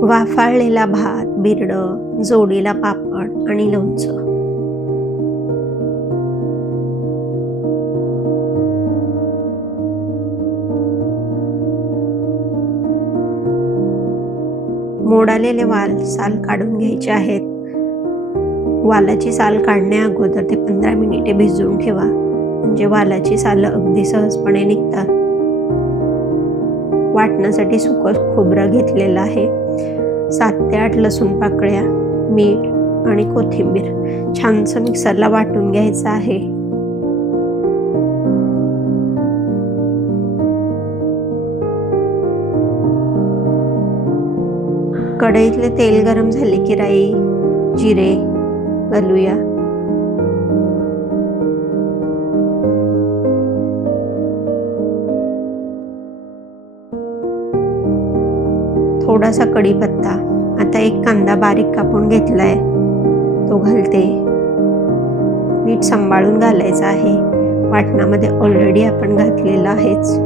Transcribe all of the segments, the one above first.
वाफाळलेला भात, बिरडं, जोडीला पापड आणि लोणचं. मोड आलेले वाल साल काढून घ्यायचे आहेत. वालाची साल काढण्या अगोदर ते 15 मिनिटे भिजवून ठेवा, म्हणजे वालाची साल अगदी सहजपणे निघतात. वाटण्यासाठी सुकं खोबरं घेतलेलं आहे. 7 ते 8 लसूण पाकळ्या, मीठ आणि कोथिंबीर छानसं मिक्सरला वाटून घ्यायचं आहे. कढईतले तेल गरम झाले की राई, जिरे घालूया. थोडासा कढीपत्ता. आता एक कांदा बारीक कापून घेतलाय, तो घालते. मीठ सांभाळून घालायचं आहे. वाटणामध्ये ऑलरेडी आपण घातलेलं आहेच.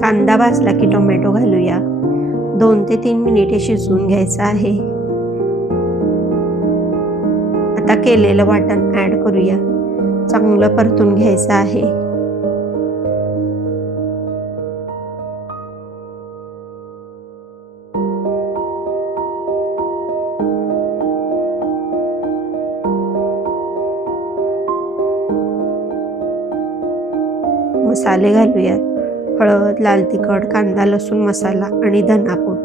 कांदा भाजला की टोमॅटो घालूया. 2 ते 3 मिनिटे शिजवून घ्यायचं आहे. आता केलेलं वाटण ऍड करूया. चांगलं परतून घ्यायचं आहे. मसाले घालूयात. हळद, लाल तिखट, कांदा लसूण मसाला आणि धनापूड.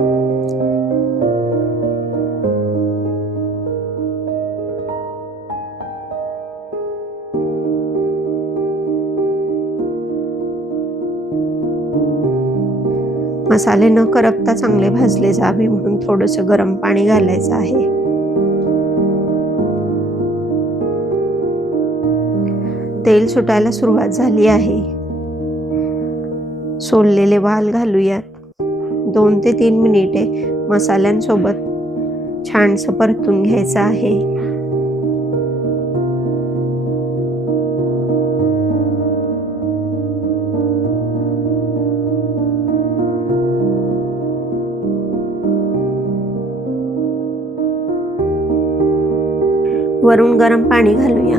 मसाले न करपता चांगले भाजले जावे म्हणून थोडंसं गरम पाणी घालायचं आहे. तेल सुटायला सुरुवात झाली आहे. सोललेले वाल घालूयात. 2 ते 3 मिनिटे मसाल्यांसोबत छानसं परतून घ्यायचं आहे. वरून गरम पाणी घालूया.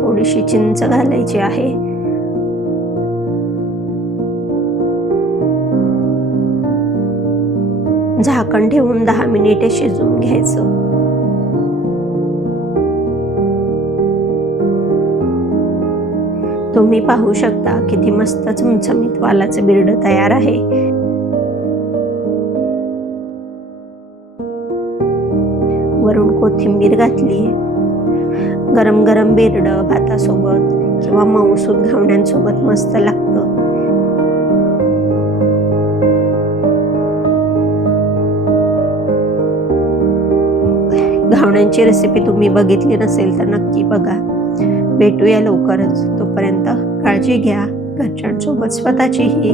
थोडीशी चिंच घालायची आहे. झाकण ठेवून 10 मिनिटे शिजवून घ्यायचं. तुम्ही पाहू शकता किती मस्त चमचमीत वालाचं बिरडं तयार आहे. वरून कोथिंबीर घातली. गरम गरम बिरडं भातासोबत किंवा मऊसूद घावण्यांसोबत मस्त लागतं. घावण्यांची रेसिपी तुम्ही बघितली नसेल तर नक्की बघा. भेटूया लवकरच. तोपर्यंत काळजी घ्या, घरच्यांसोबत स्वतःचीही.